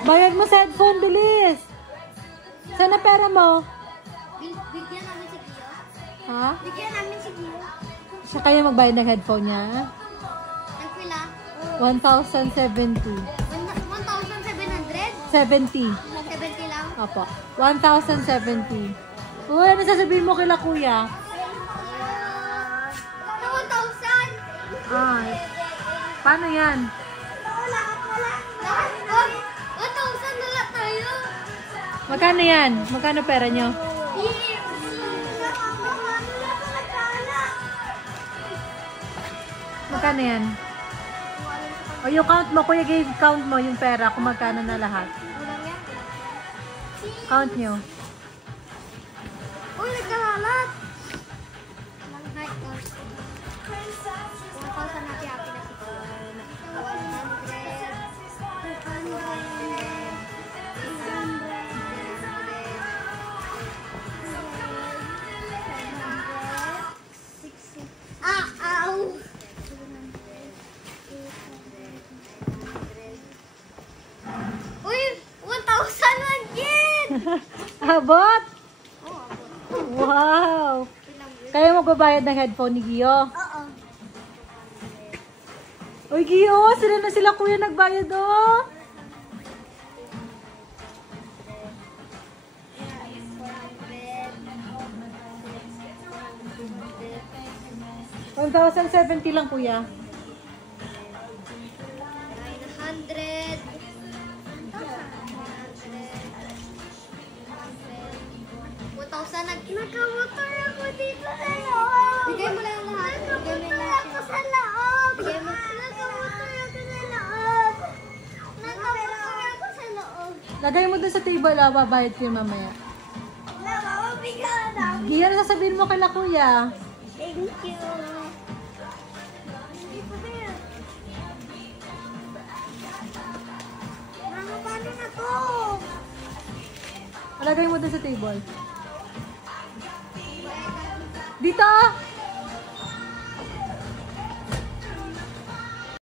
Bayad mo sa headphone, bilis. Saan na pera mo? Bigyan namin si Gio. Ha? Bigyan namin si Gio. Siya kaya magbayad ng headphone niya? Nagpila? 1,070. 1,700? 70. 70 lang? Opo. 1,070. Uy, ano sasabihin mo kila kuya? Ano 1,000? Ay. Paano yan? Wala. 1,000 na lang tayo. Magkano yan? Magkano pera nyo? Magkano yan? O yung count mo, kuya, count mo yung pera kung magkano na lahat. Count nyo. Uy, nagkahalat. 1,000 na siya. 1,000 again! Abot! Wow! Kaya magbabayad ng headphone ni Gio? Oo. Uy, Gio! Sila na sila kuya nagbayad, oh! $1,070 lang, kuya. 900. 1,000 nagka-motor ako dito sa loob. Bigay mo lang lahat. Nagka-motor ako sa loob. Bigay mo. Nagka-motor ako sa loob. Nagka-motor ako sa loob. Lagay mo dun sa table, ah, babayad ko yun mamaya. Mabibigyan na. Gio, ano sasabihin mo kala kuya? Thank you. Mama, paano na to? Lagay mo dun sa table. Dito!